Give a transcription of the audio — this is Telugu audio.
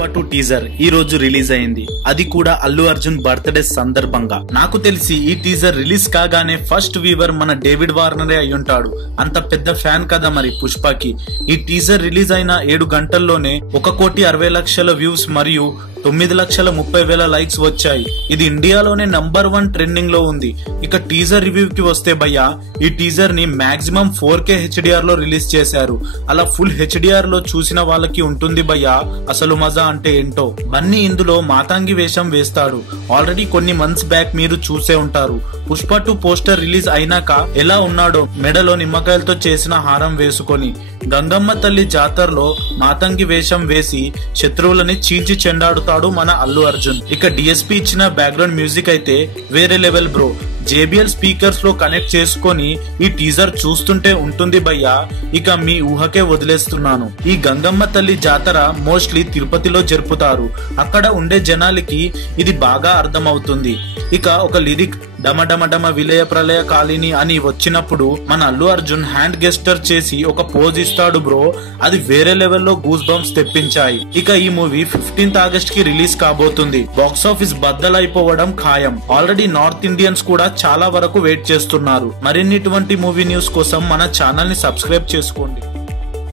పుష్ప 2 టీజర్ ఈ రోజు రిలీజ్ అయింది. అది కూడా అల్లు అర్జున్ బర్త్డే సందర్భంగా. నాకు తెలిసి ఈ టీజర్ రిలీజ్ కాగానే ఫస్ట్ వ్యూవర్ మన డేవిడ్ వార్నరే అయ్యుంటాడు. అంత పెద్ద ఫ్యాన్ కదా మరి పుష్పకి. ఈ టీజర్ రిలీజ్ అయిన 7 గంటల్లోనే 1,60,00,000 వ్యూస్ మరియు 9,30,000 లైక్స్ వచ్చాయి. ఇది ఇండియాలోనే నంబర్ 1 ట్రెండింగ్ లో ఉంది. ఇక టీజర్ రివ్యూ కి వస్తే భయ్యా, ఈ టీజర్ ని మాక్సిమం 4K HDR లో రిలీజ్ చేశారు. అలా ఫుల్ HDR లో చూసిన వాళ్ళకి ఉంటుంది భయ్యా అసలు మజా అంటే ఏంటో. బన్నీ ఇందులో మాతంగి వేషం వేస్తాడు. ఆల్రెడీ కొన్ని మంత్స్ బ్యాక్ మీరు చూసే ఉంటారు. పుష్ప 2 పోస్టర్ రిలీజ్ అయినాక ఎలా ఉన్నాడో, మెడలో నిమ్మకాయలతో చేసిన హారం వేసుకొని గంగమ్మ తల్లి జాతరలో మాతంగి వేషం వేసి శత్రువులని చీల్చి చెండాడుతాడు మన అల్లు అర్జున్. ఇక డిఎస్పీ ఇచ్చిన బ్యాక్గ్రౌండ్ మ్యూజిక్ అయితే వేరే లెవెల్ బ్రో. JBL స్పీకర్స్ లో కనెక్ట్ చేసుకొని ఈ టీజర్ చూస్తుంటే ఉంటుంది భయ్యా, ఇక మీ ఊహకే వదిలేస్తున్నాను. ఈ గంగమ్మ తల్లి జాతర మోస్ట్లీ తిరుపతిలో జరుపుతారు. అక్కడ ఉండే జనాలకి ఇది బాగా అర్థమవుతుంది. ఇక ఒక లిరిక్ డమడమడమ విలయ ప్రళయ కాలిని అని వచ్చినప్పుడు మన అల్లు అర్జున్ హ్యాండ్ గెస్టర్ చేసి ఒక పోజ్ ఇస్తాడు బ్రో. అది వేరే లెవెల్లో గూస్ బంప్స్ తెప్పించాయి. ఇక ఈ మూవీ 15th ఆగస్ట్ కి రిలీజ్ కాబోతుంది. బాక్స్ ఆఫీస్ బద్దలైపోవడం ఖాయం. ఆల్రెడీ నార్త్ ఇండియన్స్ కూడా చాలా వరకు వెయిట్ చేస్తున్నారు. మరిన్ని ఇటువంటి మూవీ న్యూస్ కోసం మన ఛానల్ ని సబ్స్క్రైబ్ చేసుకోండి.